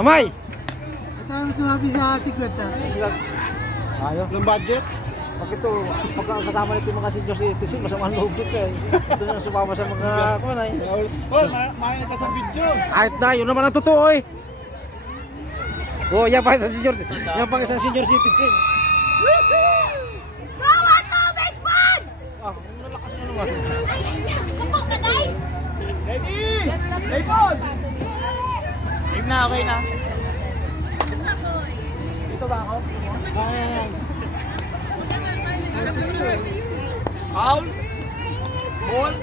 Amay! Ito ang sumabi sa 50. Ayaw. Ng budget? Pag ito, pag kasama nito yung mga senior citizen, masama ang loob dito eh. Ito na sumama sa mga kunay. Hoy, makikita ka sa video. Kahit na, yun naman ang totoo eh. Oh, yan pa isang senior, yan pa isang senior citizen. Gawa to, big bag! Ah, ang lalakas nyo naman. Kapag patay! Ready! Laypon! Game na, okay na. Dito ba ako? Foul? Ball?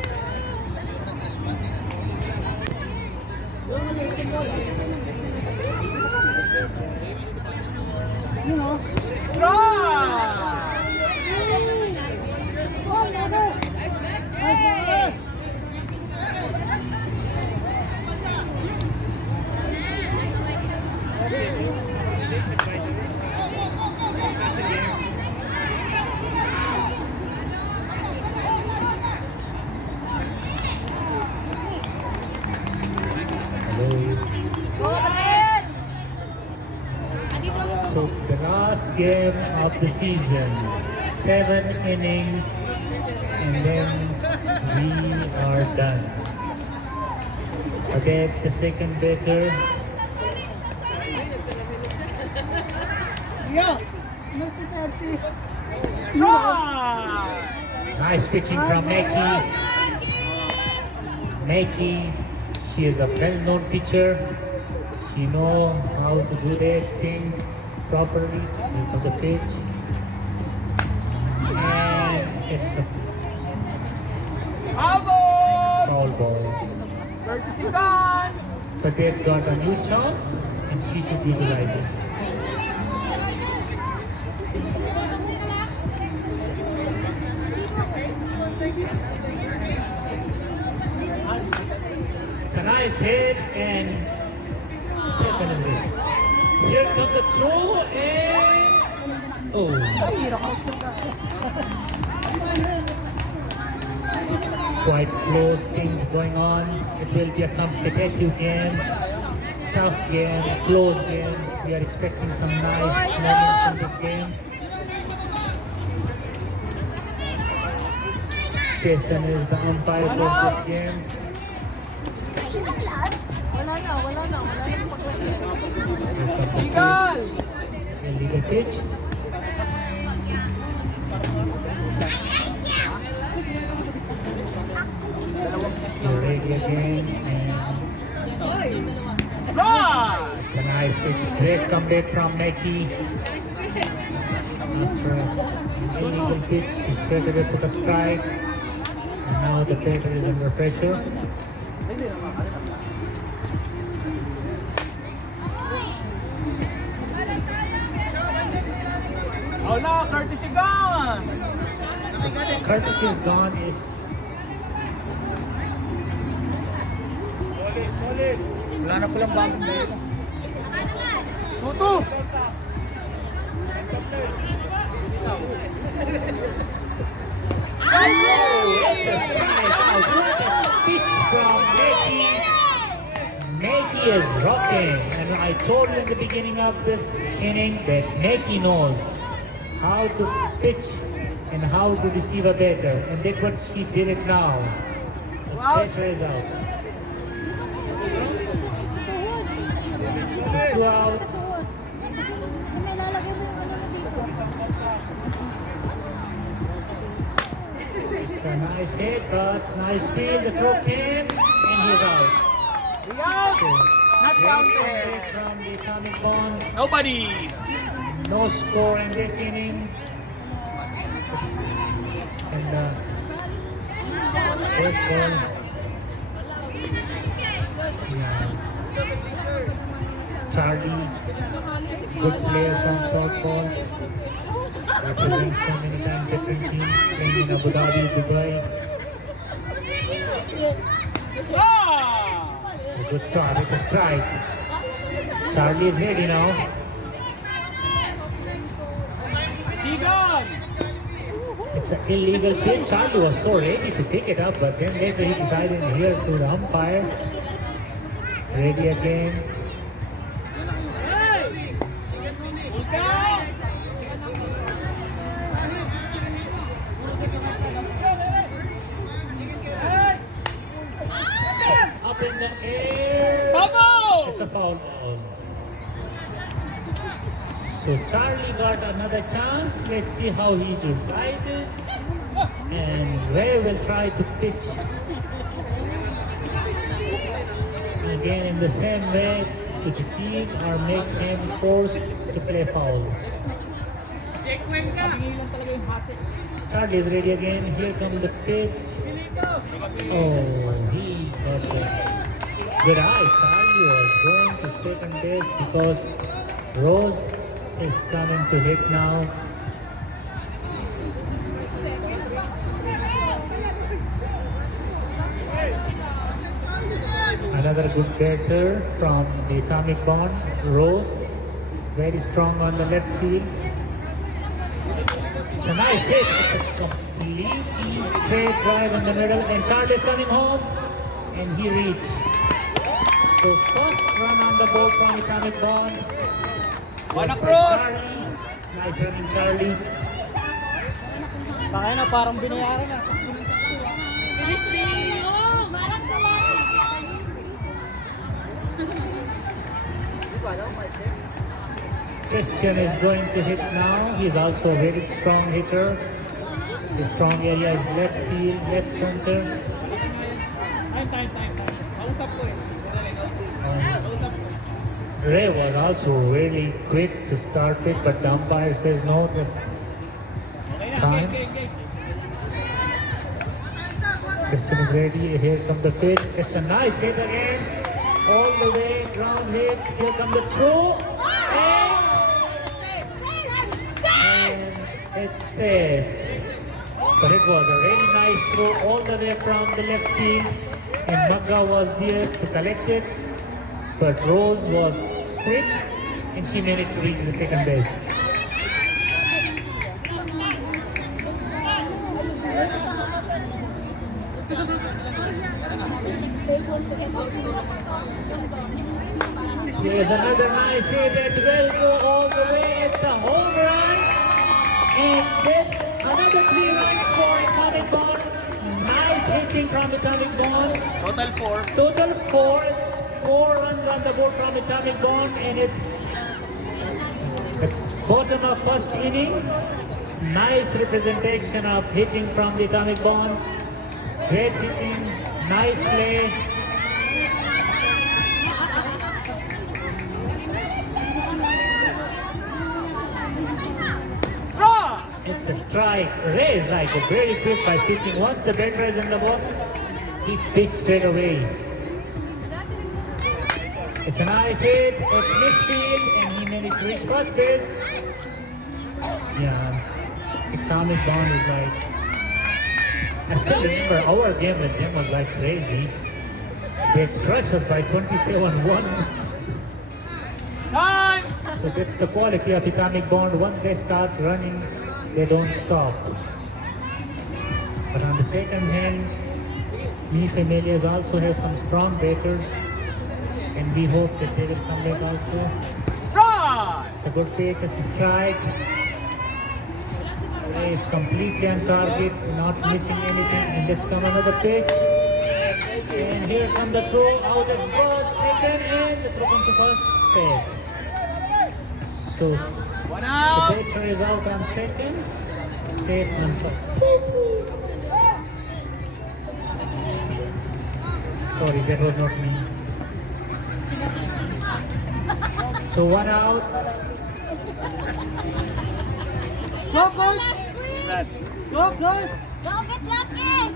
So the last game of the season, 7 innings, and then we are done. Okay, the second batter, nice pitching from Meki. Meki, she is a well-known pitcher. She know how to do that thing properly on the pitch, and it's a foul ball. But they've got a new chance, and she should utilize it. It's a nice hit, and Stephen is it. Here comes the throw, and oh. Quite close things going on. It will be a competitive game, tough game, close game. We are expecting some nice moments in this game. Jason is the umpire for this game. It's an illegal pitch. We're ready again, and it's a nice pitch. Great comeback from Meki. After an illegal pitch, he straight away took a strike. And now the batter is under pressure. Oh no, courtesy gone! So courtesy is gone. Is Solid. Wala na palang bagong ball. Tutu! it's a strike. A good pitch from Meki. Meki is rocking, and I told you in the beginning of this inning that Meki knows how to pitch and how to receive a batter, and that's what she did it now. The batter is out. So 2 out. It's a nice hit, but nice field. The throw came, and he's out. So, Not great counted. comeback from the Atomic Bond. Nobody! No score in this inning. And first ball. Yeah. Charlie, good player from softball. Represents so many times different teams, playing in Abu Dhabi, Dubai. It's a good start. It's a strike. Charlie is ready now. It's an illegal pitch. Charlie was so ready to pick it up, but then later he decided here to the umpire. Ready again. it's a foul ball. So Charlie got another chance. Let's see how he replied it. And Ray will try to pitch again in the same way to deceive or make him forced to play foul. Charlie is ready again. Here comes the pitch. Oh, he got the good eye. Charlie was going to second base because Rose is coming to hit now. Another good batter from the Atomic Bond, Rose. Very strong on the left field. It's a nice hit. It's a completely straight drive in the middle, and Charlie's coming home, and he reached. So first run on the board from Atomic Bond. One by across. Charlie. Nice running, Charlie. Baka na, parang binayaran na. Bilis din. Parang sa Christian is going to hit now. He's also a very strong hitter. His strong area is left field, left center. Time. Kausap ko eh. Ray was also really quick to start with, but the umpire says no this time. Christian is ready. Here comes the pitch. It's a nice hit again. All the way, ground hit. Here comes the throw. And it's safe. But it was a really nice throw all the way from the left field. And Magga was there to collect it. But Rose was quick and she managed to reach the second base. Here's another nice hit and will go all the way. It's a home run. And that's another 3 runs for Atomic Bond. Nice hitting from Atomic Bond. Total 4. Total 4. It's 4 runs on the board from Atomic Bond, and it's the bottom of first inning. Nice representation of hitting from the Atomic Bond. Great hitting, nice play. It's a strike. Ray is like very quick by pitching. Once the batter is in the box, he pitched straight away. It's a nice hit. It's misfield, and he managed to reach first base. Yeah, Atomic Bond is like. I still remember our game with them was like crazy. They crushed us by 27-1. Time! So that's the quality of Atomic Bond. Once they start running, they don't stop. But on the second hand, me familiars also have some strong batters, and we hope that they will come back also. Right! It's a good pitch, it's a strike. Ray is completely on target, not missing anything, and let's come another pitch. And here comes the throw out at first, second, and the throw comes to first, safe. So One the out! batter is out on second, safe on first. Sorry, that was not me. So 1 out. Go, boys! Go, boys! Don't get lucky!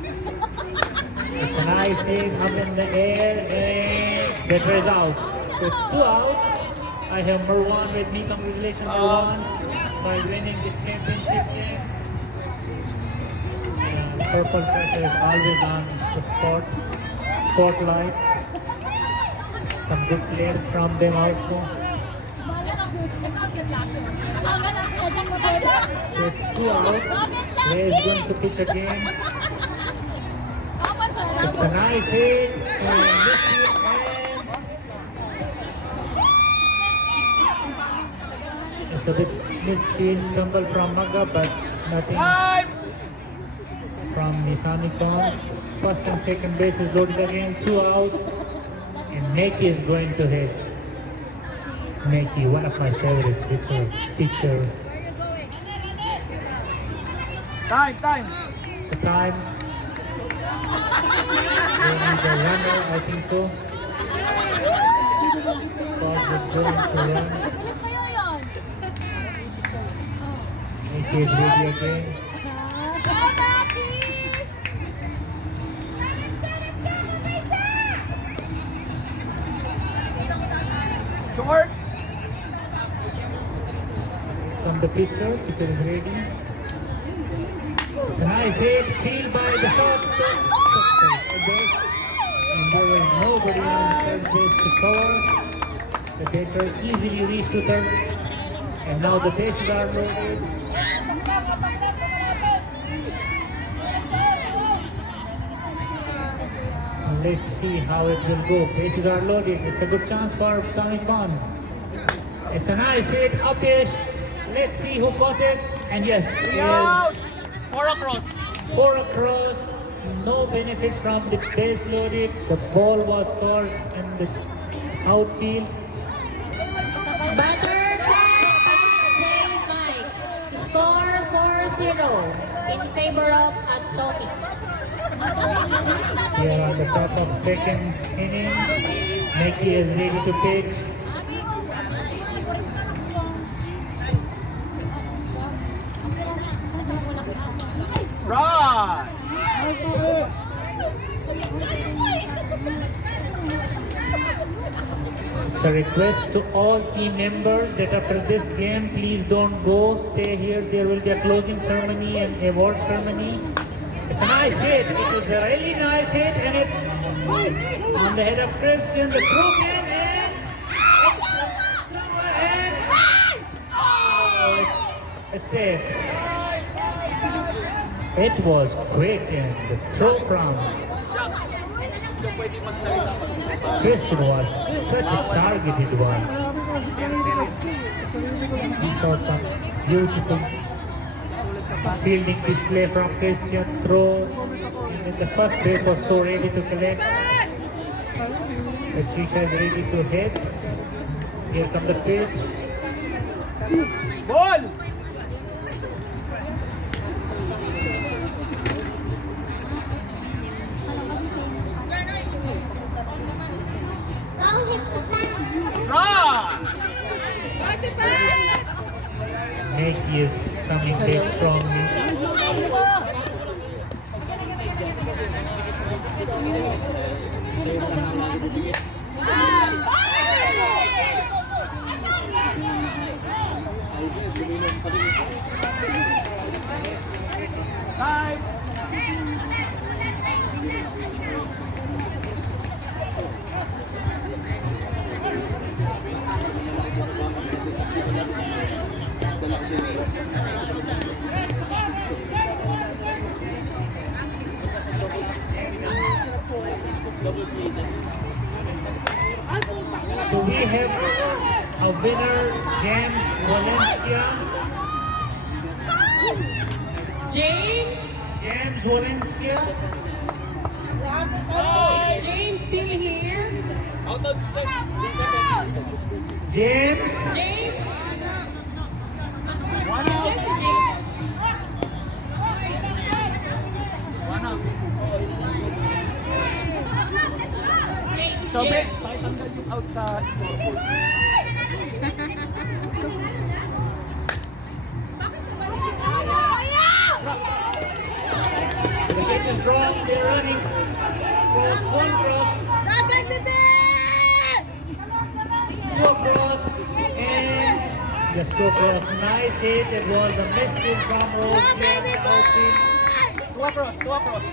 It's a nice hit up in the air, and batter is out. So it's 2 out. I have Marwan with me. Congratulations, Marwan, by winning the championship game. Purple Pressure is always on the spotlight. Some good players from them also. So it's 2 out. Ray is going to pitch again. It's a nice hit, and this hit, and it's a bit misfield stumble from Magga, but nothing Time! from the Atomic Bomb. First and second base is loaded again, 2 out, and Meki is going to hit. Meki, one of my favorites, hitter, pitcher. Time. It's a time. They need a runner, I think so. Fox is going to run. Bilis kayo yun. Meki is ready again. Go, Maki! Short. From the pitcher is ready. It's a nice hit, field by the shortstop. And there was nobody on third base to cover. The batter easily reached to third. And now the bases are loaded. Let's see how it will go. Bases are loaded. It's a good chance for Tommy Pond. It's a nice hit, upish. Let's see who caught it. And yes, yes. 4 across. 4 across. No benefit from the base loaded. The ball was caught in the outfield. Batter J. Mike. Score 4-0 in favor of Atomic. Here on the top of second inning, Meki is ready to pitch. Right. It's a request to all team members that after this game, please don't go, stay here. There will be a closing ceremony and award ceremony. It's a nice hit. It was a really nice hit, and it's on the head of Christian. The throw came and it's stronger and it's safe. It was quick and the throw from Christian was such a targeted one. We saw some beautiful fielding display from Christian. Throw and the first base was so ready to collect. The Chicha is ready to hit. Here comes the pitch. Ball. Go hit the fan. Right. Meki is coming back strongly. Time. So we have a winner, James Valencia. James? James Valencia. Is James still here? James. James? One out. Just James. One out. James, So, James. tanggal yung out sa scoreboard. The catch is drawn. They're running. Cross, one cross, two across, and just two across. Nice hit. It was a misfield from Rose. Two across.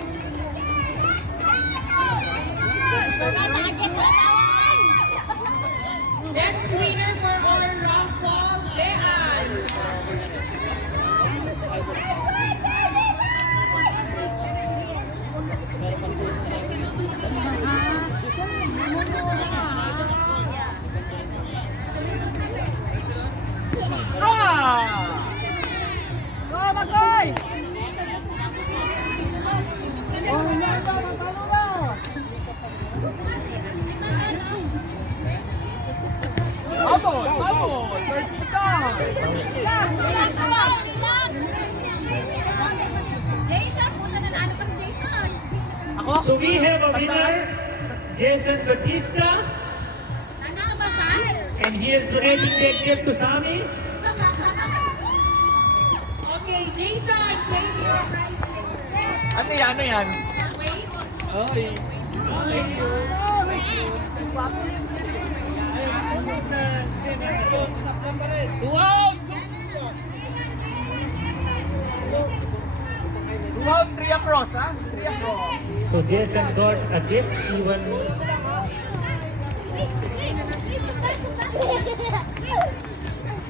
Next winner for our raffle, Bean. Relax, relax, relax. Jason, punta na naano pa si Jason. So we have a winner, Jason Batista, Nangangabasan. and he is donating that gift to Sami. Okay, Jason, claim your prizes. Ano yan? Ano yan? Wait. Oy. Wow, 3 across, ha? 3 across. So Jason got a gift even.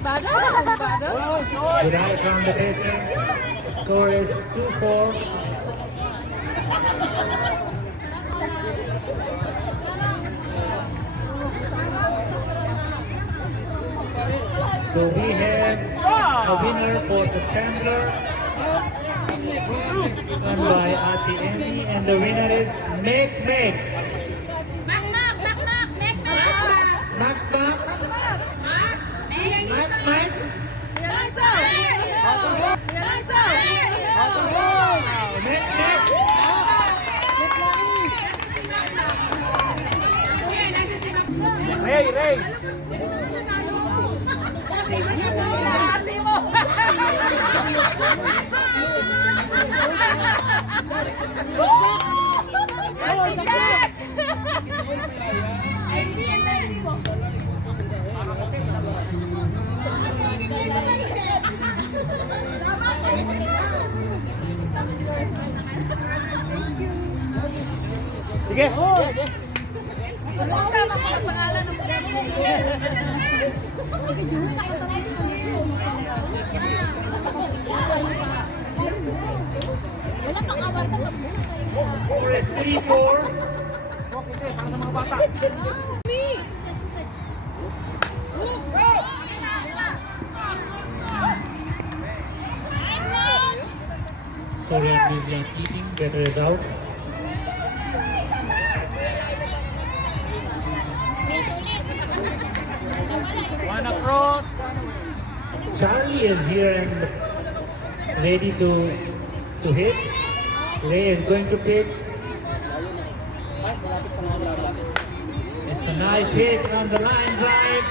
Good eye from the pitcher. The score is 2-4. So we have a winner for the tumbler won by RTME, and the winner is Meg Meg. Knock, knock, knock, knock, make me. Mak Mak, Ayan Mak ito. Mak. Ayan ito. Ayan ito. Meg Meg. Nasa tinap na. Ray, Ray. Nasa tinap na. Sige. Wala pang award na Score is 3-4. Okay, para sa mga bata. Sorry, I'm busy. I'm eating. Better is out. One across. Charlie is here and ready to hit. Ray is going to pitch. It's a nice hit on the line drive,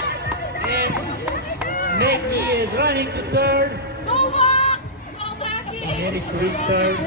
and Mickey is running to third. He managed to reach third.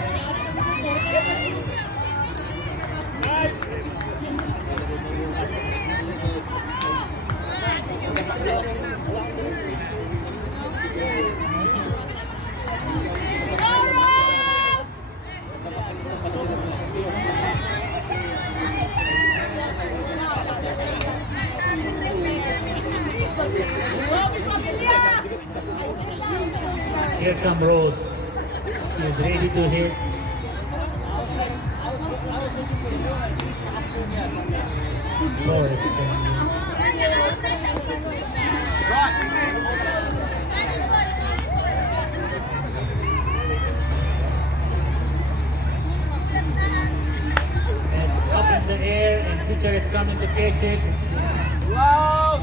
Here come Rose. She is ready to hit. Torres coming in. It's up in the air and pitcher is coming to catch it. Wow.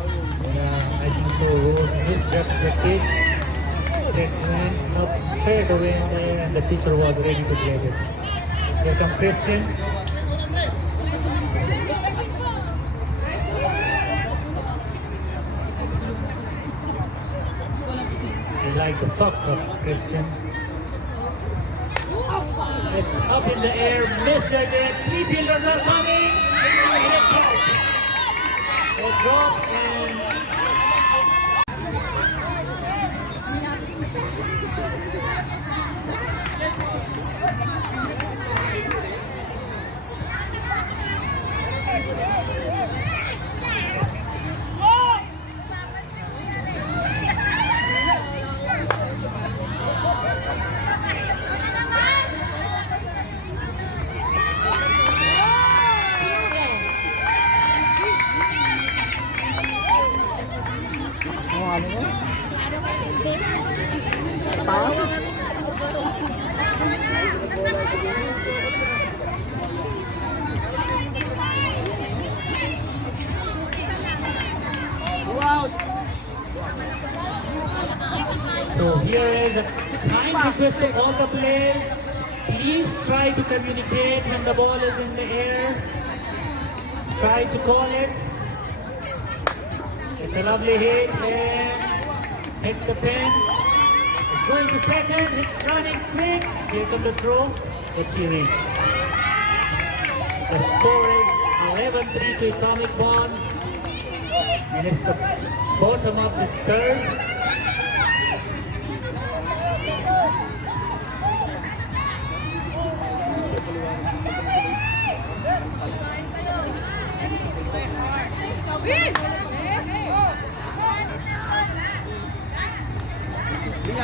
I think so. Rose misjudged the pitch. Straight went up straight away in the air, and the pitcher was ready to get it. Here come Christian. You like the socks of Christian. It's up in the air, misjudged it. 3 fielders are coming. And a drop. A drop and Wow. So here is a kind request to all the players. Please try to communicate when the ball is in the air. Try to call it. It's a lovely hit and hit the pins. It's going to second. It's running quick. Here comes the throw, but he reached. The score is 11-3 to Atomic Bond, and it's the bottom of the third.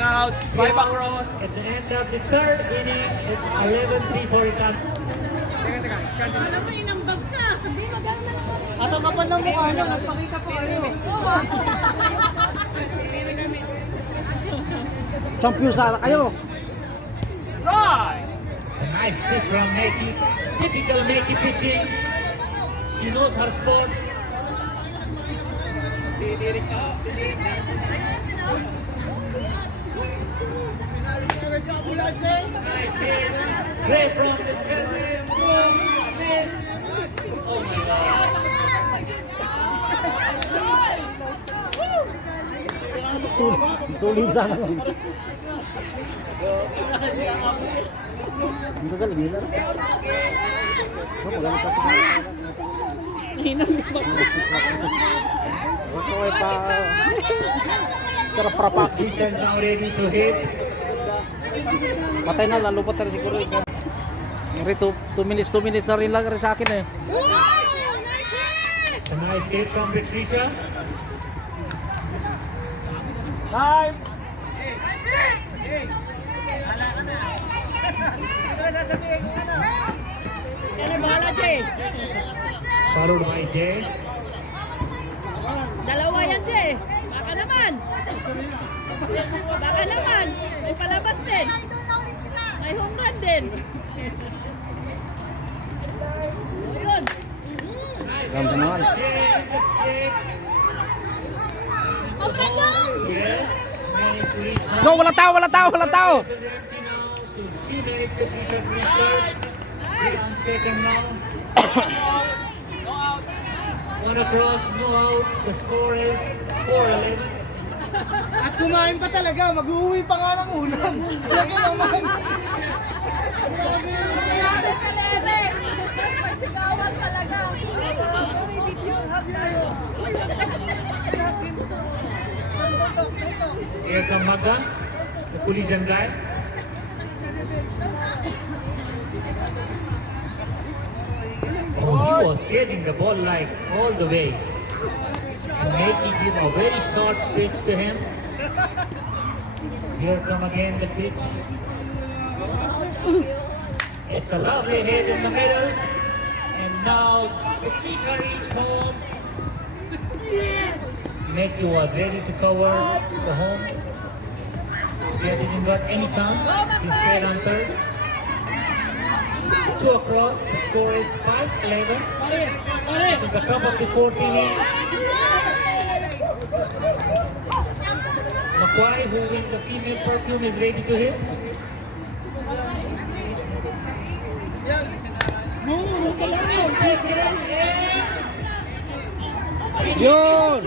Out. Bye back row. At the end of the third inning, it's 11-3 for Atomic. Ano mo inambag ka? Ato ka pa ng mukha nyo, nagpakita po kayo. Champion sana kayo. Right. It's a nice pitch from Meki. Typical Meki pitching. She knows her sports. Nice hit. Great from the third man. Boom. Miss. Oh my God. Tuloy sana lang. Ang gagal, gila. Ito ay pa... Sarap para pa. Patricia is now ready to hit. Patay na, lalo pa tayo siguro. Ngari, 2 minutes na rin lang rin sa akin eh. It's a nice hit from Patricia. Time. Followed by Jay. Dalawa yan, Jay. Baka naman. Baka naman. May palabas din. May home run din. Yun. Ganda naman. Jay in the plate. Yes. Managed to reach home. Go, wala tao, wala tao, wala tao. This is empty now, so she made Patricia to reach third. Jay on second now. One across, no out. The score is 4-11. At kumain pa talaga, mag-uwi pa nga ng ulam. Talaga naman. Grabe ka, Lere. Pagsigawan talaga. Here come Magga, the collision guy. Oh, he was chasing the ball like all the way. And making him a very short pitch to him. Here come again the pitch. It's a lovely hit in the middle. And now Patricia reached home. Mickey was ready to cover the home. Jay didn't got any chance. He stayed on third. 2 across. The score is 5-11. This is the top of the fourth inning. McCoy, who wins the female perfume, is ready to hit. Yun!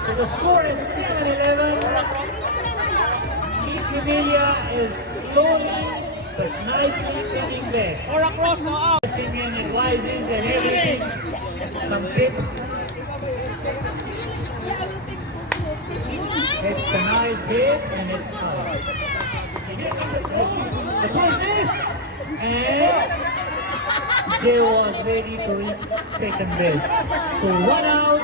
So the score is 7-11. Familia is slowly but nicely coming back. Or across, no out. Simeon advises and everything. Some tips. It's a nice hit and it's out. The throw is missed. And Jay was ready to reach second base. So 1 out.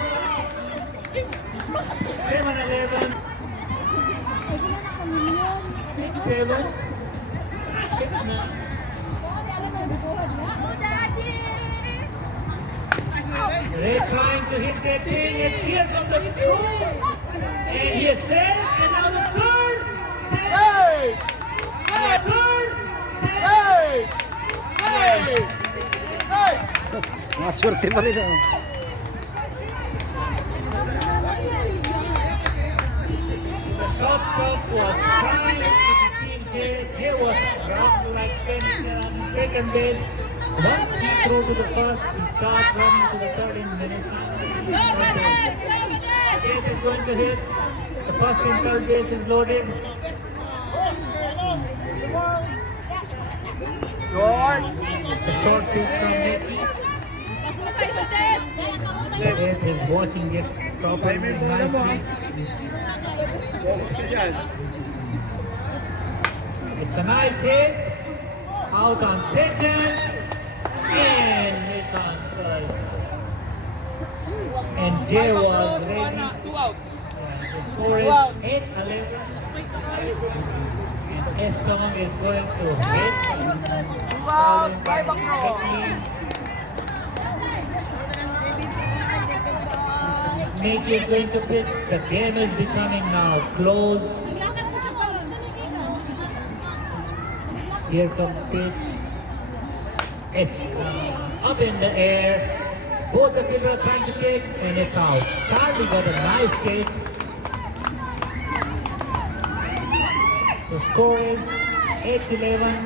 7-11. 7, 6-9. Ray trying to hit that thing. It's here from the throw. And he is safe. And now the third save. The third save. Yes. Maswerte pa rin. Oh. The shortstop was trying to deceive Jay. Jay was round like standing there on second base. Once he threw to the first, he starts running to the third in minutes. Jay is going to hit. The first and third base is loaded. It's a short pitch from Nicky. Pasukay sa net. Ed is watching it properly, nicely. It's a nice hit. Out on second. And miss on first. And Jay was ready. The score is 8-11. And Estong is going to hit. Following by Nicky. Nicky is going to pitch. The game is becoming now close. Here comes pitch. It's up in the air. Both the fielders trying to catch, and it's out. Charlie got a nice catch. So score is 8-11.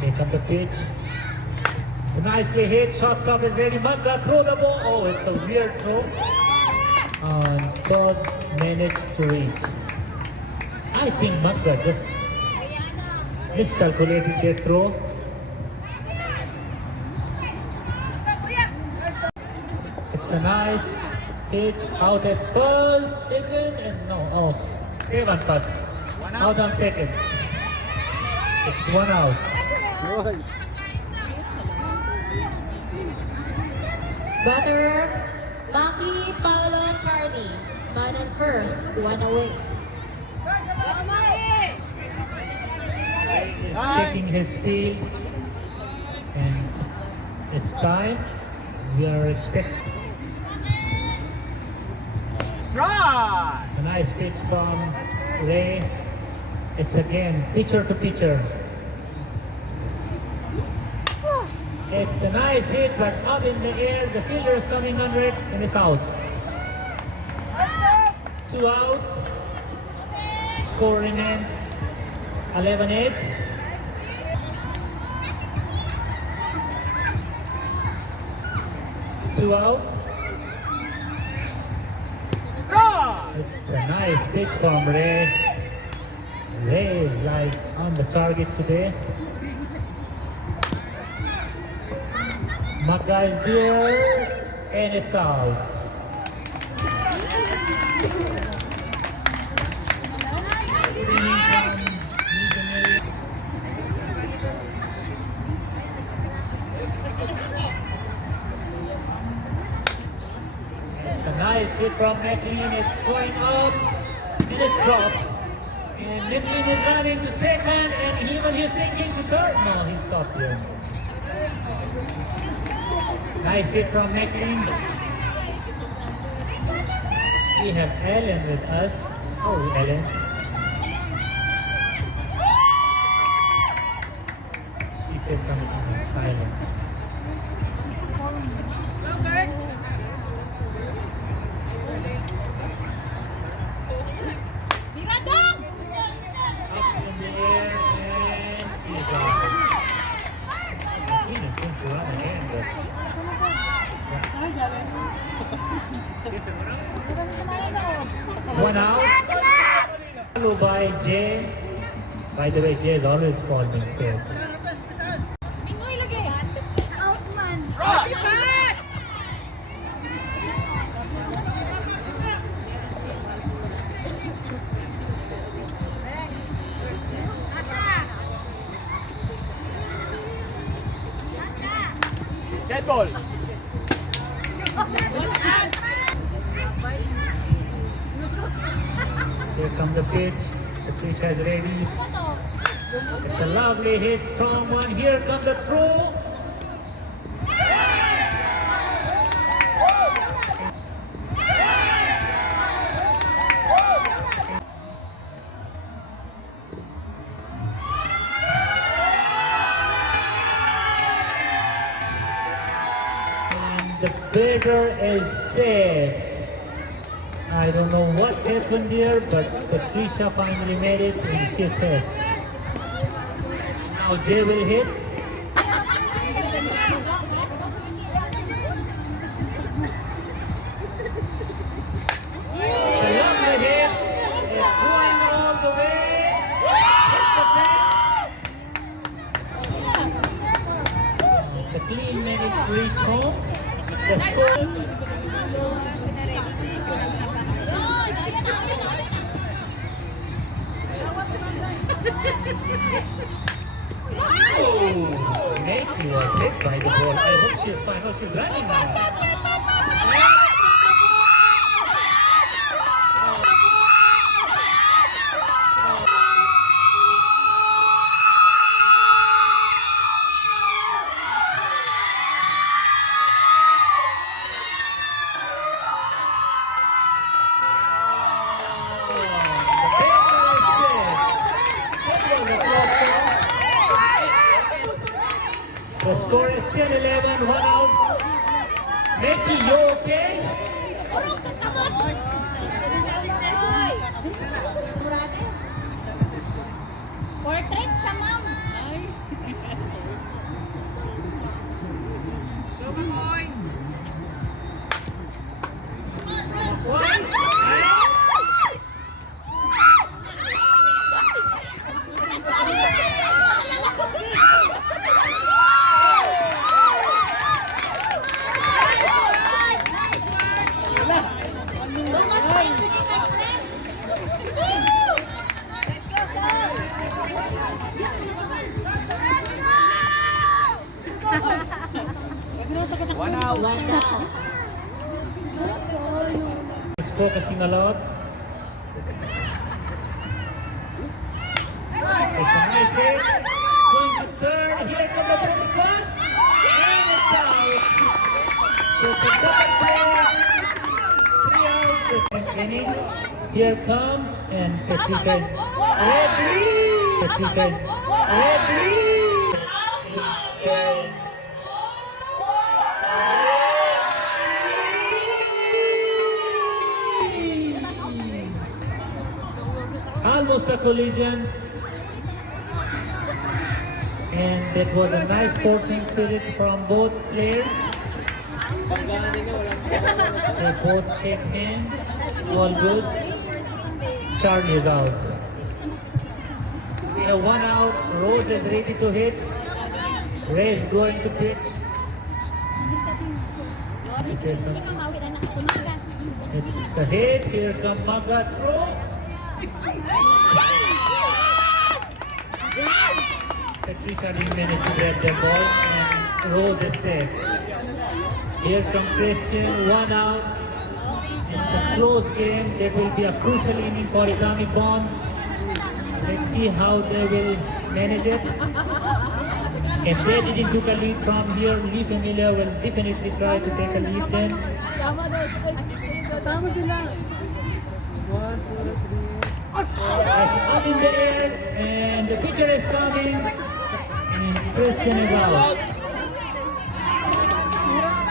Here comes the pitch. It's nicely hit. Shortstop is ready. Magga throw the ball. Oh, it's a weird throw. And Todd's managed to reach. I think Magga just miscalculated their throw. It's a nice pitch out at first, second, and no, save on first. Out on second. It's one out. Batter, Maki, Paolo, Charlie. Man on first, one away. Is checking his field, and it's time. We are expecting. It's a nice pitch from Ray. It's again pitcher to pitcher. It's a nice hit, but up in the air. The fielder is coming under it, and it's out. 2 out. Score remains 11-8. Two out. It's a nice pitch from Ray. Ray is like on the target today. Magga is there, and it's out. It's a nice hit from McLean. It's going up, and it's dropped. And McLean is running to second, and even he's thinking to third. No, he stopped here. Nice hit from McLean. We have Ellen with us. Oh, Ellen. She says something in silent. Up in the air, and he's out. McLean is going to run again, but one out. Followed by Jay. By the way, Jay is always falling fifth. Mingoy lagi. Out man. Lipat! Dead ball. Here comes the pitch. Patricia is ready. It's a lovely hit, strong one. Here comes the throw. And the batter is safe. I don't know what's happened there, but Patricia finally made it and she's safe. Now Jay will hit. It's a lovely hit. It's going all the way. Hit the fence. The clean managed to reach home. The score. Oh, Nikki was hit by the ball. I hope she's fine. Oh, she's running now. The score is 10-11, 1 out. Nikki, you okay? Portrait siya, ma'am. Don't much mentioning my friend. Let's go, One out. One down. He's focusing a lot. It's a nice hit. Going to third. Here comes the third pass. And it's out. So it's a double play. 3 out. The 10th inning. Here come and Patricia's referee. Patricia's referee. Almost a collision, and that was a nice sportsman spirit from both players. They both shake hands, all good. Charlie is out. We have 1 out. Rose is ready to hit. Ray is going to pitch. To say something. It's a hit. Here comes Maga throw. Patricia didn't manage to grab the ball and Rose is safe. Here comes Christian, 1 out. It's a close game. That will be a crucial inning for Itami Bond. Let's see how they will manage it. If they didn't take a lead from here, Lee Familia will definitely try to take a lead then. Kasama sila. 1, 2, 3. It's up in the air and the pitcher is coming and Christian is out.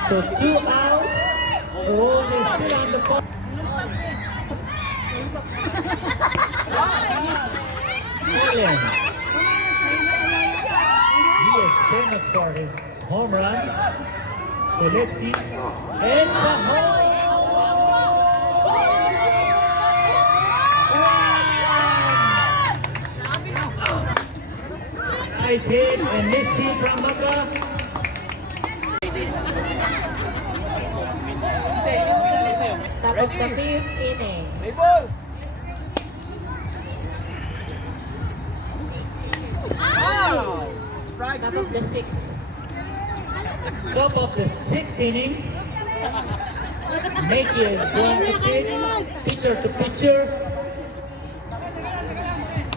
So 2 out. Rose is still on the phone. Allen. He is famous for his home runs. So let's see. It's a home! Nice hit and misfield from Maga. Top of the 5th inning. Top of the 6th. It's top of the 6th inning. Mickey is going to pitch, pitcher to pitcher.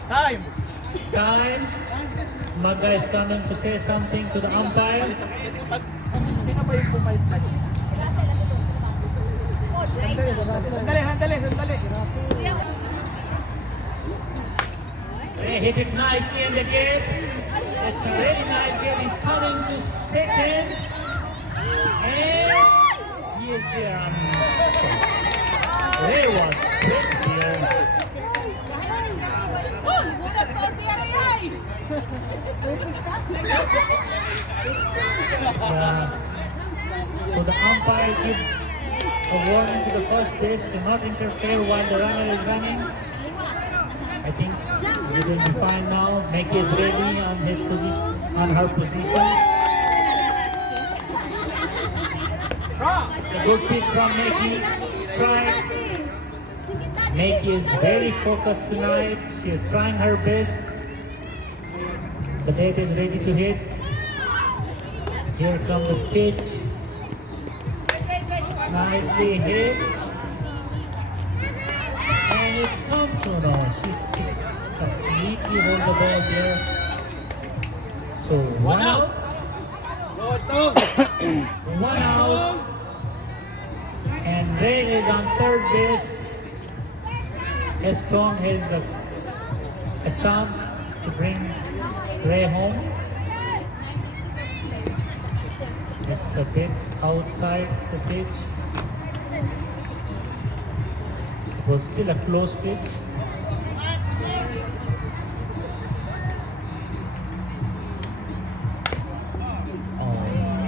Time. time. Magga is coming to say something to the umpire. Sino ba yung pumayat na dyan? Sandali. They hit it nicely in the game. It's a really nice game. He's coming to second. And he is there. Ray was quick there. So the umpire give a warning to the first base to not interfere while the runner is running. I think we will be fine now. Meki is ready on his position, on her position. It's a good pitch from Meki. Strike. Meki is very focused tonight. She is trying her best. The net is ready to hit. Here comes the pitch. It's nicely hit. And it's come to no. She's completely hold the ball there. So one out. One out. And Ray is on third base. Estong has a chance to bring Ray home. It's a bit outside the pitch. It was still a close pitch.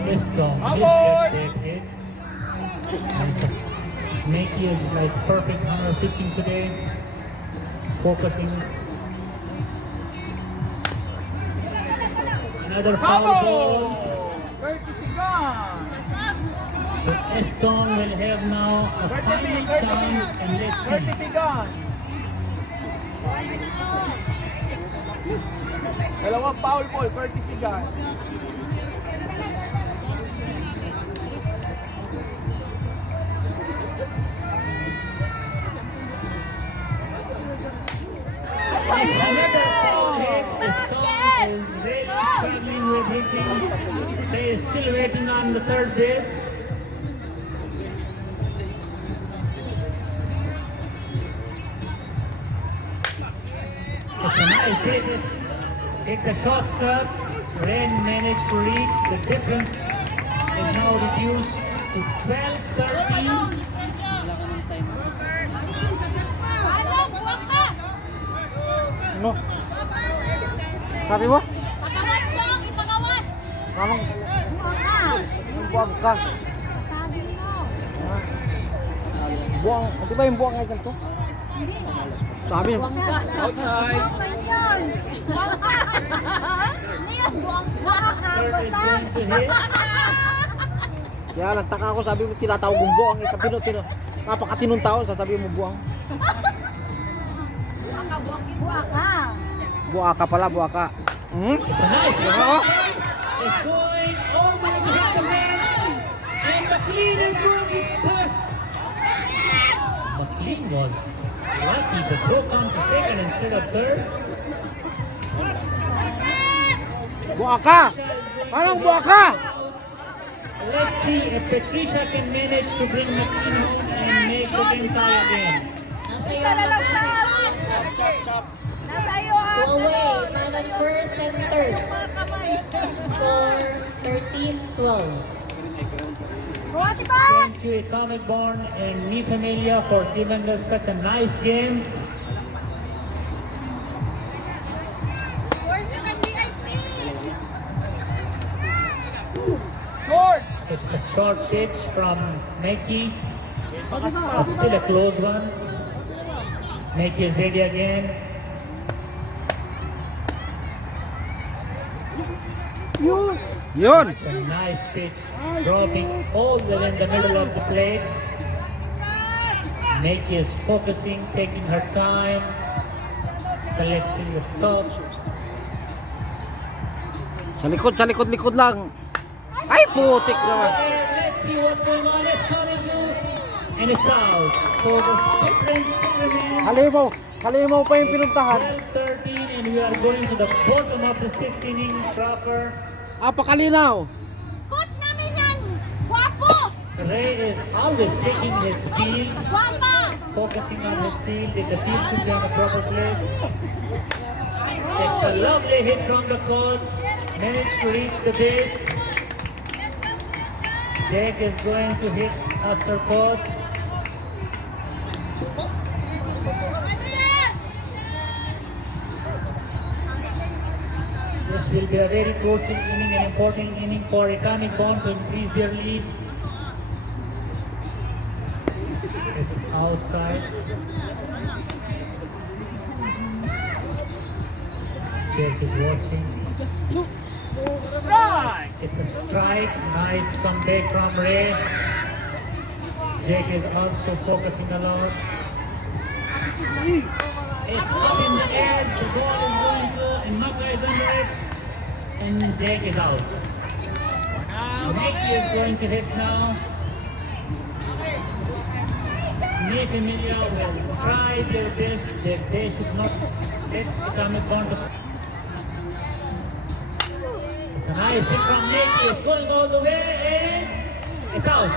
Estong missed that hit. And Meki is like perfect on her pitching today. Focusing. Another foul ball. So Estong will have now a final chance, and let's see. Dalawang foul ball, courtesy gun. It's another foul hit. Estong is really struggling with hitting. They is still waiting on the third base. It's a nice hit. It's hit the shortstop. Rain managed to reach. The difference is now reduced to 12-13. Ano? Sabi mo? Pagawas dong, ipagawas. Anong? Buwang ka. Buwang, di ba yung buwang ay ganito? Sabi niyo. Outside. Niyan, buwang ka. Third is going to hit. Kaya nagtaka ako, sabi mo tinatawag mong buwang. Sabi mo, napakatinong tao, sasabi mo buwang. Buwaka pala, buwaka. Hmm? It's a nice one. It's going all the way to hit the fence. And McLean is going to third. McLean was lucky the throw come to second instead of third. Buwaka! Parang buwaka! Let's see if Patricia can manage to bring McLean home and make the game tie again. Nasa iyo mag-asa. Go away, man on first and third. Score 13-12. Thank you Atomic Born and Mi Familia for giving us such a nice game. It's a short pitch from Meki. It's still a close one. Meki is ready again. Yun! It's a nice pitch, dropping all the way in the middle of the plate. Meki is focusing, taking her time, collecting the stop. Sa likod lang. Ay, putik naman. Let's see what's going on. It's coming to, and it's out. So the difference still remains. Halimaw pa yung pinuntahan. 12-13 and we are going to the bottom of the sixth inning. Crawford. Apakalinaw. Coach namin yan! Guwapo! Ray is always checking his field, Guwapa! focusing on his field. If the field should be on a proper place. It's a lovely hit from the coach. Managed to reach the base. Jake is going to hit after coach. This will be a very crucial inning, an important inning for Atomic Bond to increase their lead. It's outside. Jake is watching. It's a strike. Nice comeback from Ray. Jake is also focusing a lot. It's up in the air. The ball is going to, and Maka is under it. And Jake is out. Mickey is going to hit now. May Familia will try their best that they should not let Atomic Bond to. It's a nice hit from Mickey. It's going all the way and it's out.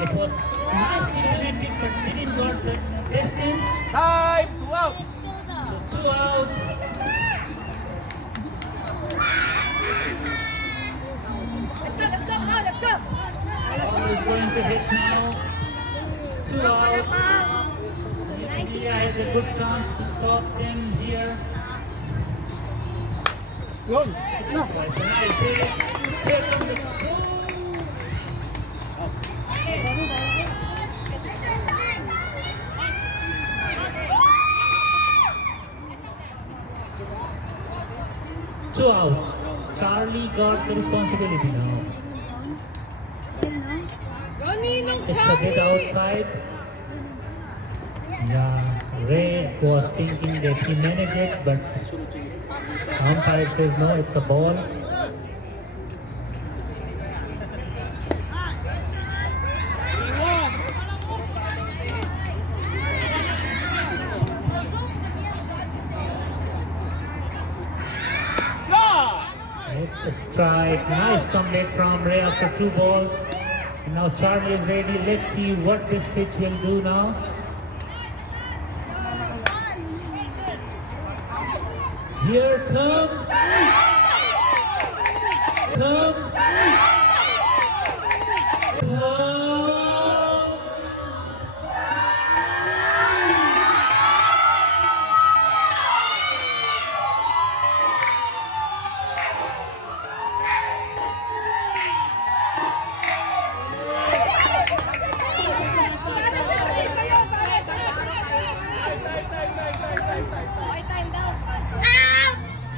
It was nicely connected but didn't go the distance. Time! 2 out! So 2 out. Let's go, let's go. Ball is going to hit now. 2 out. India has a good chance to stop them here. Yun. So it's a nice hit. Here come the two. Two out. Charlie got the responsibility now. It's a bit outside. Yeah, Ray was thinking that he managed it, but umpire says no, it's a ball. It's a strike. Nice comeback from Ray after 2 balls. And now Charlie is ready. Let's see what this pitch will do now. Here come.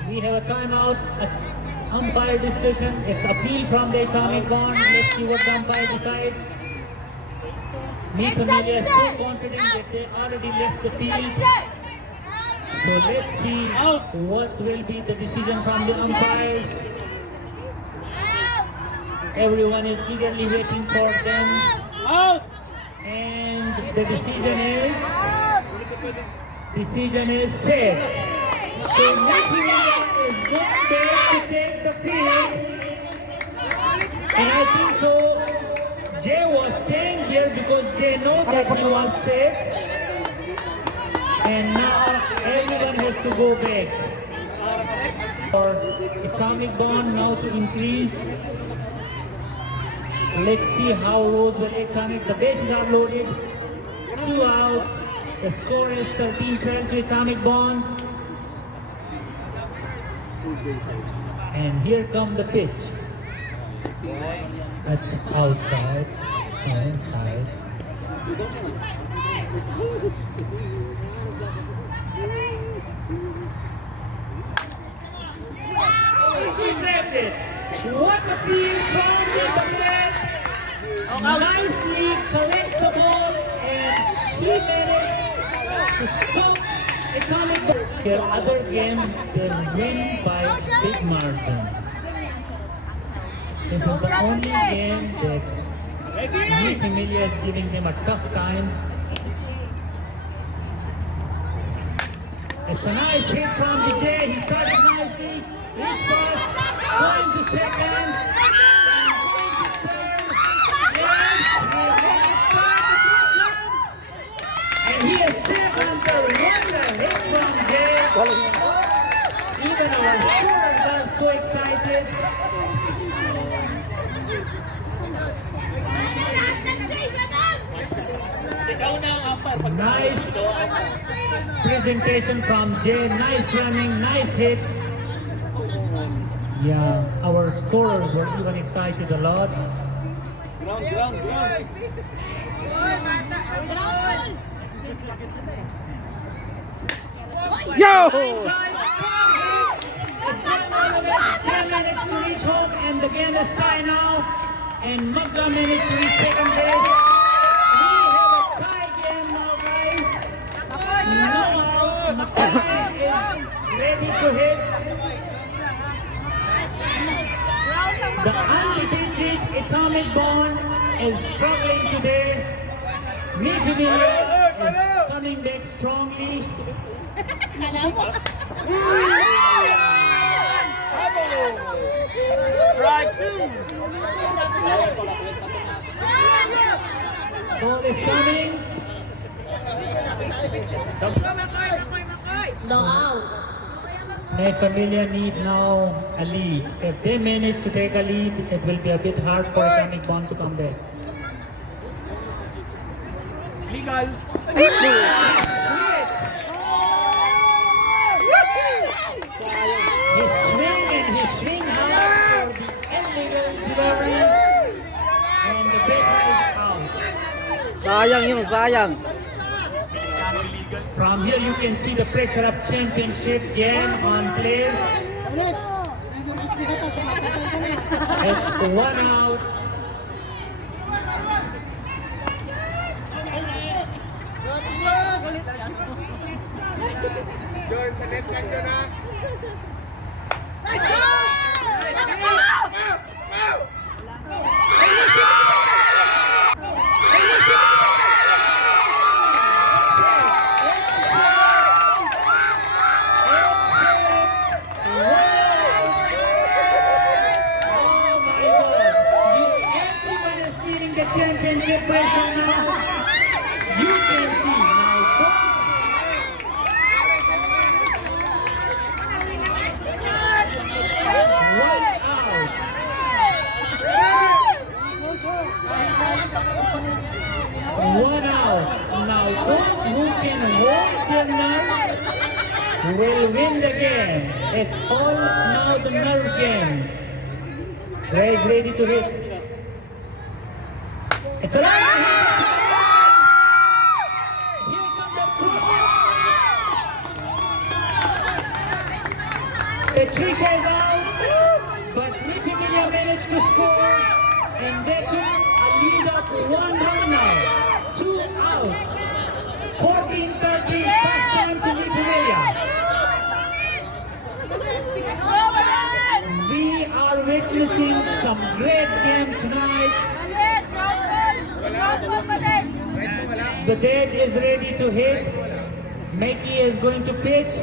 We have a timeout, umpire discussion. It's appeal from the Atomic Bond. Let's see what the umpire decides. Me Familia is so confident that they already left the field. So let's see what will be the decision from the umpires. Everyone is eagerly waiting for them. And the decision is safe. So Nikhil is going back to take the field. And I think so Jay was staying there because Jay know that he was safe. And now everyone has to go back. For Atomic Bond now to increase. Let's see how Rose will Atomic. The bases are loaded. 2 out. The score is 13-12 to Atomic Bond. And here come the pitch. That's outside. No, inside. She grabbed it. What a field from the bat. Nicely collect the ball and she managed to stop Atomic Bond. Here other games they win by big margin. This is the only game that Me Familia is giving them a tough time. It's a nice hit from DJ. He started nicely. Reach pass. Going to second. And going to third. Yes. And he is seventh. What a hit from Jay. Even our scorers are so excited. Nice presentation from Jay. Nice running, nice hit. Yeah, our scorers were even excited a lot. Yo! It's going all the way. Jay managed to reach home and the game is tied now. And Magga managed to reach second place. We have a tie game now, guys. Now McCann is ready to hit. The undefeated Atomic Bond is struggling today. Miffy Villiers is coming back strongly. Ball is coming. No out. May Familia need now a lead. If they manage to take a lead, it will be a bit hard for Atomic Bond to come back. Legal. He swing hard for the illegal delivery, and the batter is out. Sayang yun, sayang. From here you can see the pressure of championship game on players. It's one out. John, sa net lang yun ha. Everyone is feeling the championship pressure now. You can see now those one out. Now those who can hold their nerves will win the game. It's all now the nerve games. Ray is ready to hit. It's a line hit. Here comes the throw. Patricia is out, but Miffy Villiers managed to score, and they took a lead of 1 run now. 2 out. 14-13, first time to Miffy Villiers. We are witnessing some great game tonight. The date is ready to hit. Mickey is going to pitch.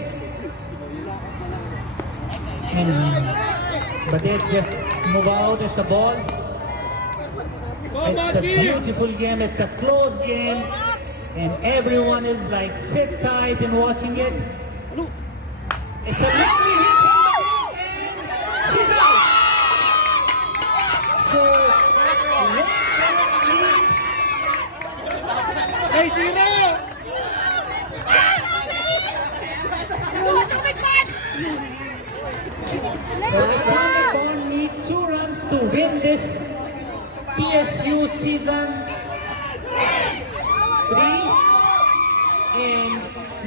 But they just move out. It's a ball. It's a beautiful game. It's a close game. And everyone is like sit tight and watching it. It's a lovely hit from the ball, and she's out. So, one lead. Hey, zero! So Atomic Bond need 2 runs to win this PSU season 3, and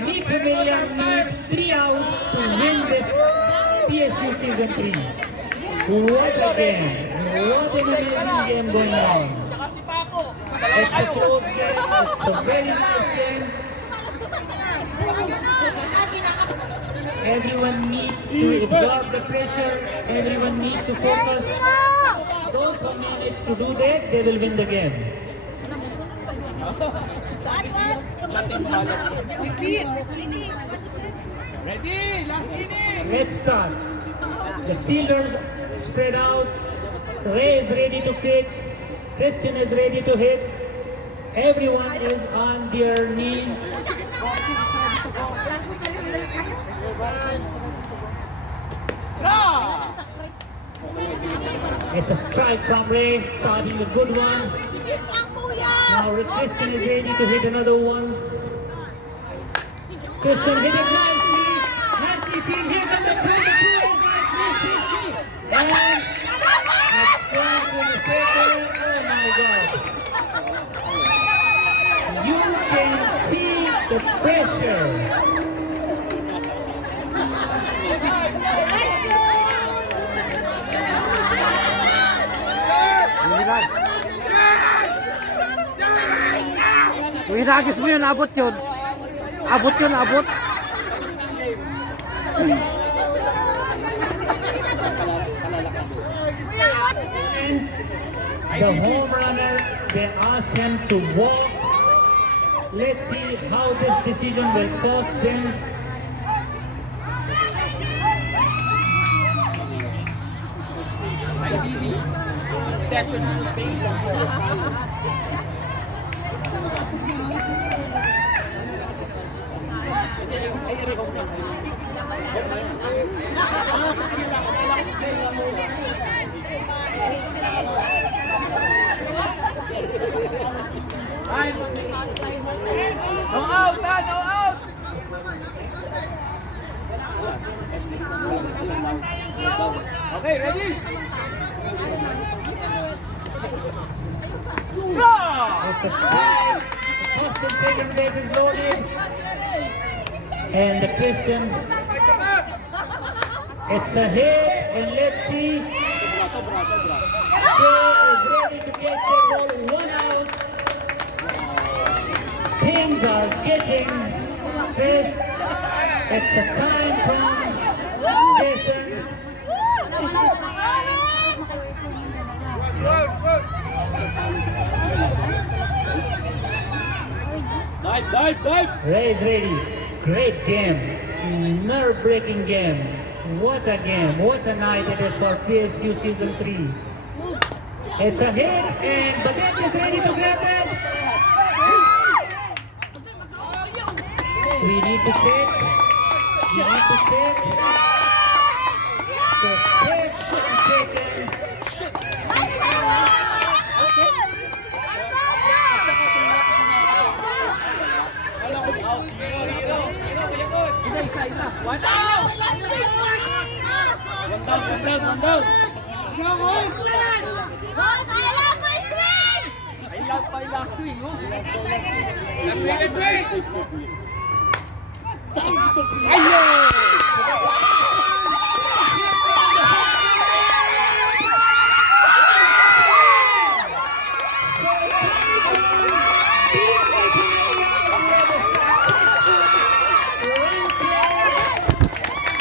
Miffy Villiers need 3 outs to win this PSU season 3. What a game! What an amazing game going on! It's a close game. It's a very nice game. Everyone need to absorb the pressure. Everyone need to focus. Those who manage to do that, they will win the game. Ready? Last inning. Let's start. The fielders spread out. Ray is ready to pitch. Christian is ready to hit. Everyone is on their knees. It's a strike from Ray, starting a good one. Now Christian is ready to hit another one. Christian hit it nicely. Nicely field hit and the crew is like this hit. And it's gone to the second. Oh my God. You can see the pressure. Winagis mo yun, abot yun. Abot yun, abot. The home runner, they ask him to walk. Let's see how this decision will cost them. No out, ah, no out. Okay, ready? Strike! It's a strike. First and second base is loaded. And the Christian, it's a hit. And let's see. Jay is ready to catch the ball. 1 out. Things are getting stressed. It's a time from Jason. Dive. Ray is ready. Great game. Nerve-breaking game. What a game. What a night it is for PSU Season 3. It's a hit and Badet is ready to grab it. We need to check. So safe second. One out. One down. By last swing, oh. Last swing.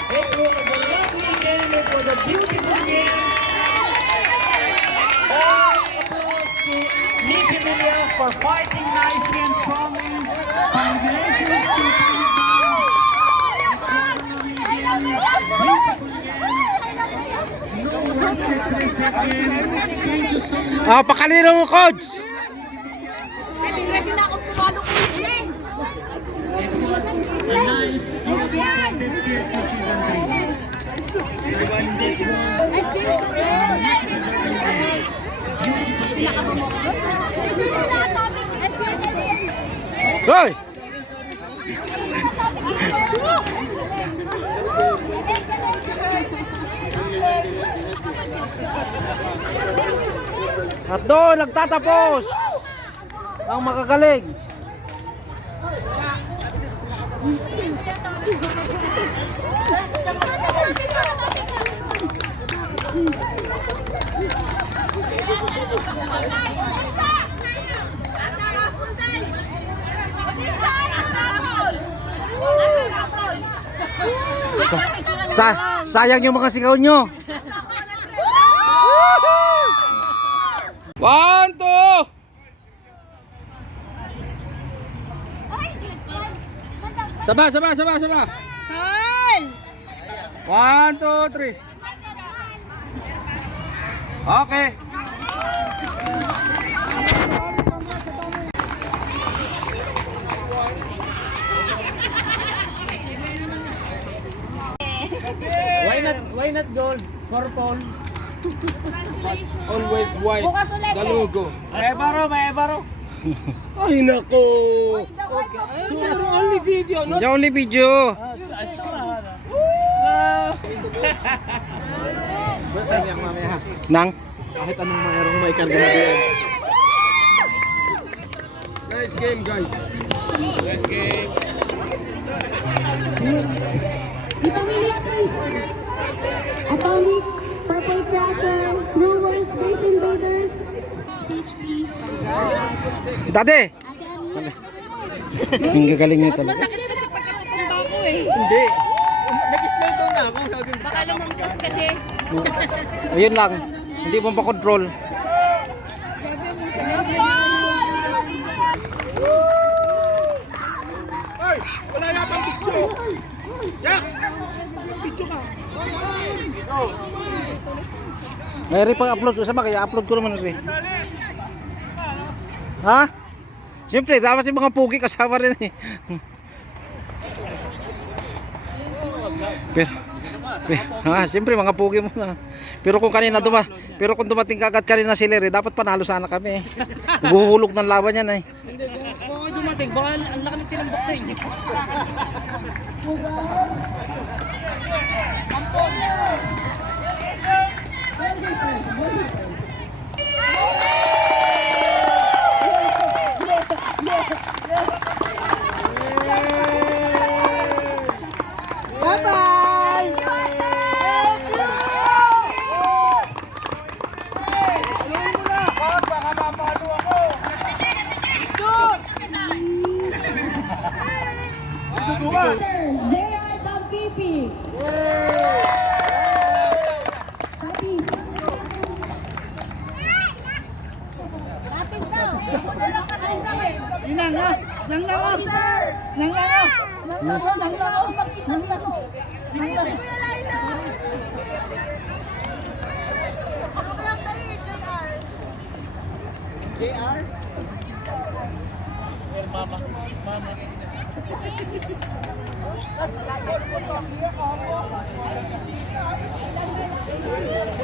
It was a lovely game. It was a beautiful game. All applause to Nicky Miller for fighting nicely and strongly. Congratulations to Pakanino mo, coach. Ready na akong tumalo ko yun. Hoy! At doon nagtatapos ang makagaling. Sayang yung mga sigaw nyo. 1, 2. Saba. 1, 2, 3. Okay. Why not gold? Purple. Always white. Bukas ulit The logo. May baro. Ay, nako. Only video, no? The only video. Nang? Kahit anong mayroong may karga na diyan. Nice game, guys. Di pamilya, please. Atomic, Purple Crusher, Rumor, Space Invaders. Speech, please. Dade! Academy. Ang gagaling nito. Masakit kasi pagkakatumba ko eh. Hindi. Nag-slow down na ako. Baka lumampas kasi. Ayun lang. Hindi mo pa-control. Wala na pang picture. Jax! Picture ka. Mayroon pang upload ko. Sama kaya upload ko naman rin. Ha? Siyempre, dapat yung mga pugi kasama rin eh. Siyempre mga pugi muna. Pero kung dumating kagad kanina si Larry, dapat panalo sana kami eh. Buhulog ng laban yan eh. Hindi, kung ako dumating, baka ang laki ng tinambak sa inyo. They are the PP. Tapis. Tapis daw.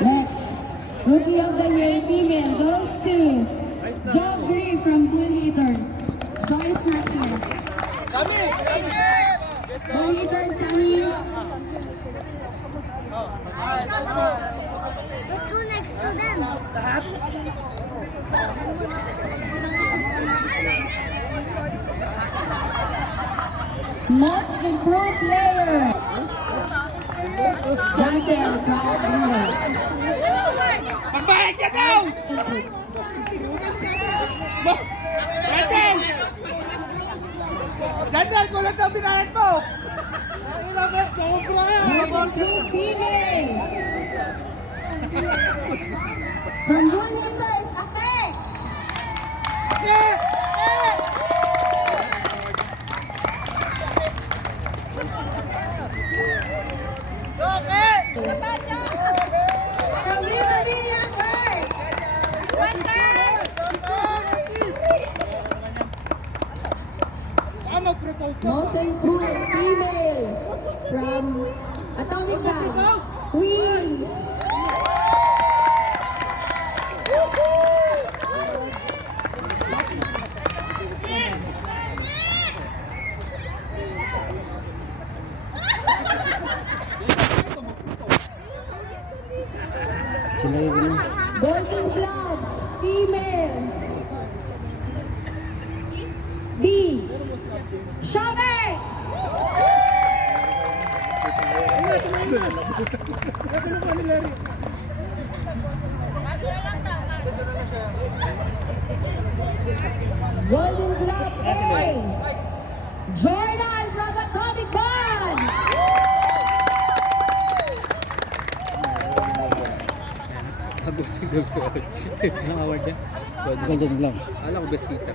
Next, Rookie of the Year female goes to Job Gray from Bull Hitters. Joyce Martinez. Bull Hitters, Sammy. Let's go next to them. Most improved player. Jantel Carlos. Magbayad ka daw! Daniel, kulang daw binayad mo! Most improved female. From Bull Hitters, Ate. From Liberty Youngers. Most improved female from Atomic Band, Queens. Golden Bloods, female. B. Shove! Golden Glove A. Jordan from Atomic Band. Award yan. Golden Glove. Alam ko besita.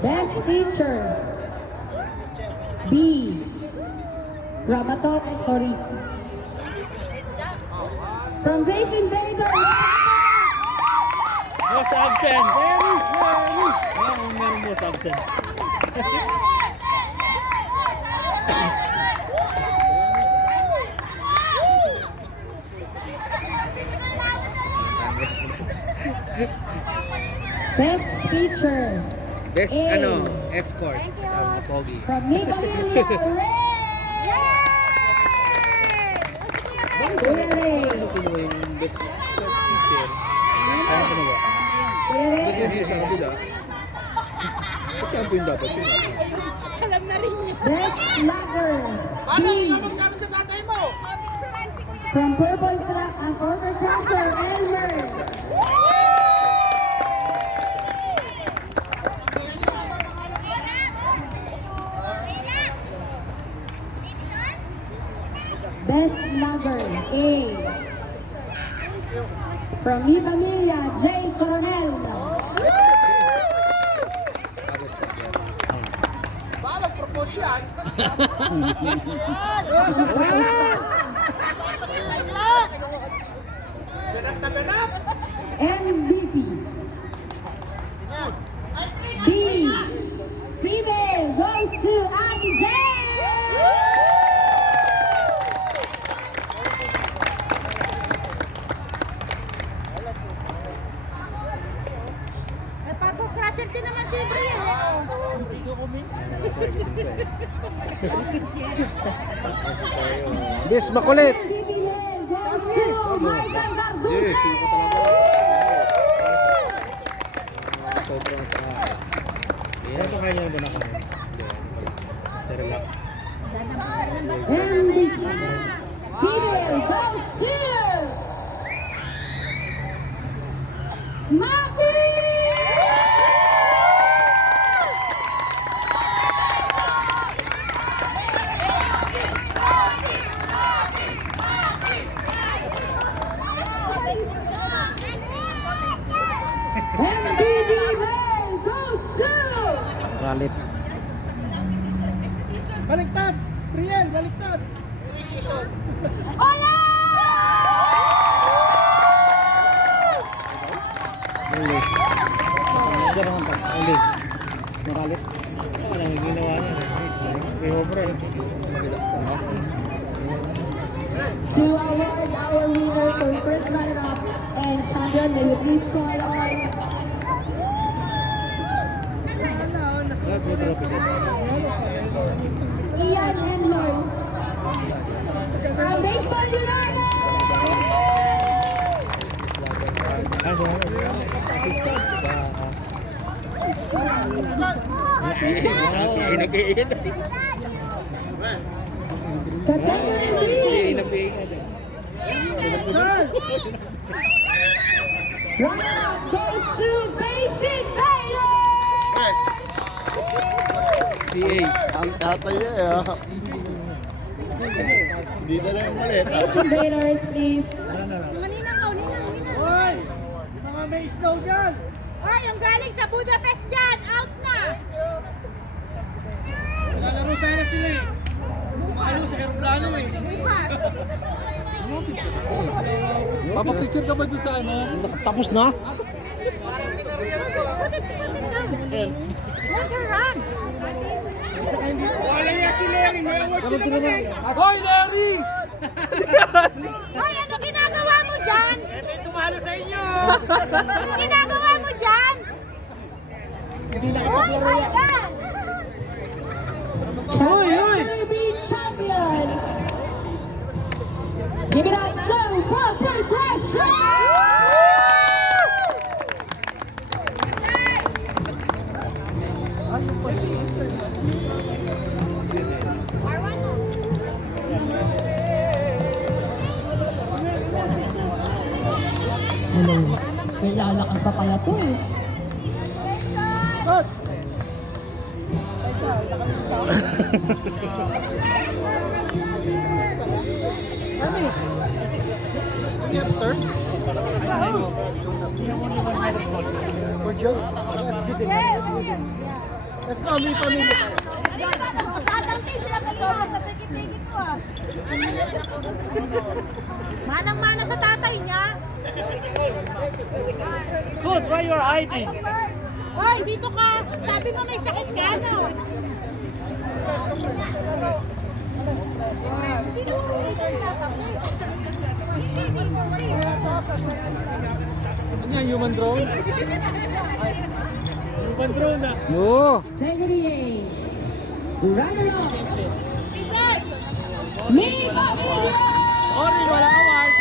Best Feature. B. From Base Invaders. Most absent. Meron most absent. Best Feature. Best, A. escort. Pogi. From Mi Pamilya, Ray! Kuya Ray. Kinuha yung best teacher. Ano kinuha? Kuya Ray. Yung sa kabila. Ba't champion dapat yun? Best Lager. B. From Purple Flag and Corner Crusher, Elmer. Best Lager. A. From Mi Pamilya, J. Coronel. Balang propose yan. Ganap na ganap. MVP. B. Female goes to Ate J. Crusher din naman si Brian. Bis makulit. MVP male goes to Michael Baguse. Sobrang sa... Ano pa kanya ba na kami? Relax. MVP female goes to Maki. MVP male goes to Galit. Baliktad! Riel, baliktad! Ola! Uli. Diyan naman pa. Uli. Nagalit. Ano ang ginawa niya? May over. To award our winner for first runner-up and champion, may you please call on Ian and Lloyd from Baseball United! Category B! Runner-up goes to Basic Invaders! Ang tatay eh. Hindi na lang malit. Basic Invaders, please. Hoy! Mga may snow dyan! Ay, yung galing sa Budapest dyan, out na! Naglalaro sana sila eh. Kumalo sa aeroplano eh. Papapicture ka ba doon sa ano? Tapos na? Put it down. Let her run. Wala yan si Larry. May award din naman eh. Hoy, Larry! Ay, ano ginagawa mo dyan? Ito yung tumalo sa inyo. Ano ginagawa mo dyan? Hindi nakipaglaro yan. Category B champion! Give it up to Purple Crusher! Hello. May lalakas pa pala to eh. Turn? For Joe? That's good enough. Let's go, may pamilya. Manang-mana sa tatay niya. Coach, why you're hiding? Hoy, dito ka. Sabi mo may sakit ka, no? Ano yan, human drone? Human drone na. Yo. Integrity runner-up, May Pamilya! Sorry, wala award.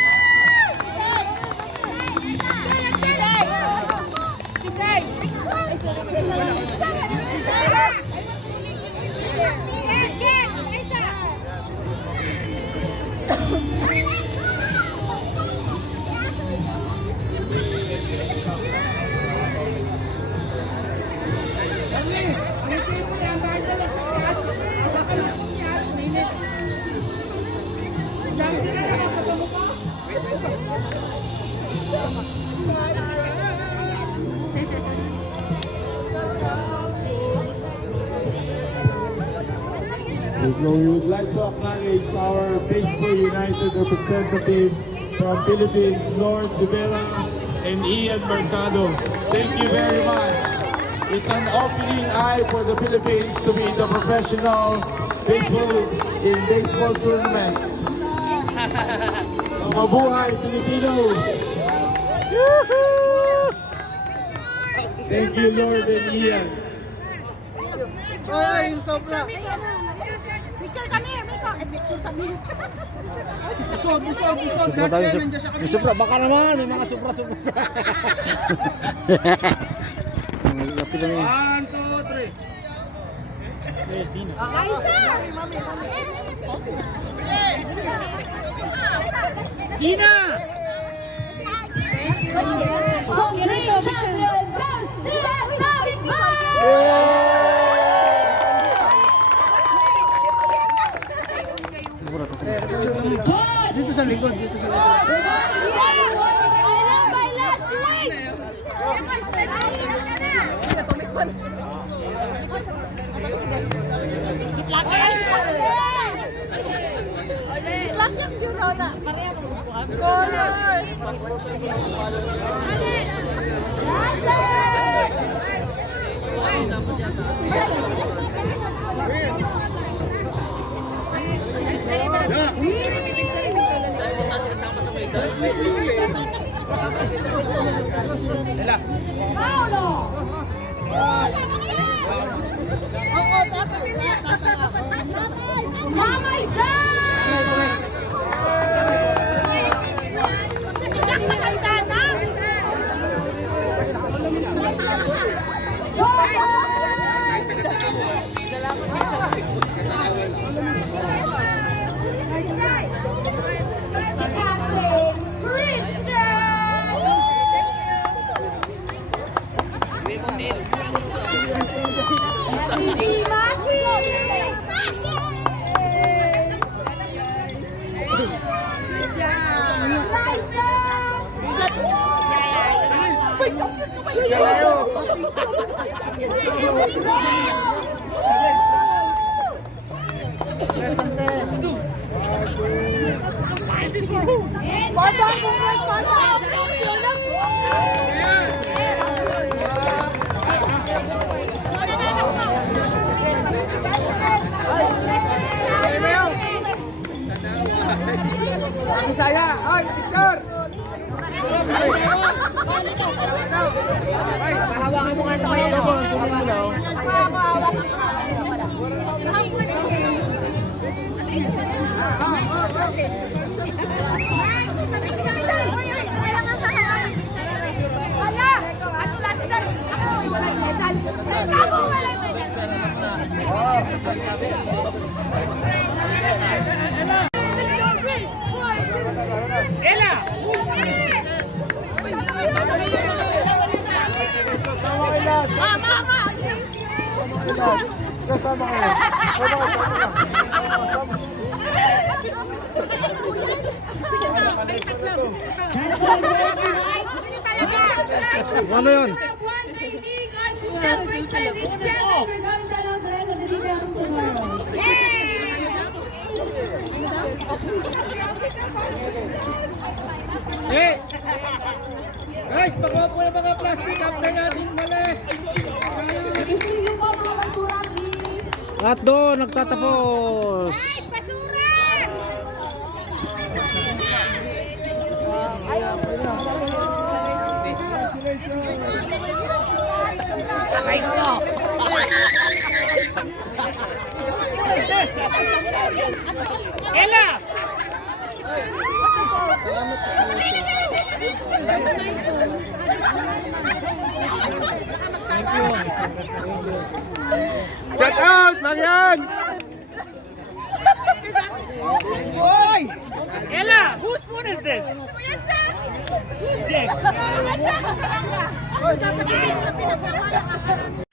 We would like to acknowledge our Baseball United representative from Philippines, Lord Rivera and Ian Mercado. Thank you very much. It's an opening eye for the Philippines to be the professional baseball tournament. Mabuhay Filipinos! Thank you, Lord and Ian. Picture kami, Miko. Picture kami. Busog. Supra tayo. May supra. Baka naman. May mga supra-supra. Lapit kami. 1, 2, 3. Kaisa! So, ganito, champion, Dito sa likod. My last swing! Itlak yung Fiona. Color! Paulo! Mamay Jack! Si Jack maganda na! Si Captain Christian! Bibi Maki! This is for who? Saya. Ay, picture. Hawakan mo nga ito kayo. Wala! Ano na sila? Ako, walang medal. Ako, walang medal. Ella! Mama! Kasama kayo. Ano yun? We're going to announce the rest of the details tomorrow. Guys, pakuha po yung mga plastic after natin malis. Ibigay mo mga basura, please. At doon, nagtatapos. Basura! Ella! Shout out lang yan! Boy! Ella, whose phone is this? Kuya Jack! Jake's. Kuya Jack, sarang ka! Ako dapat hindi na pinagpapala ka.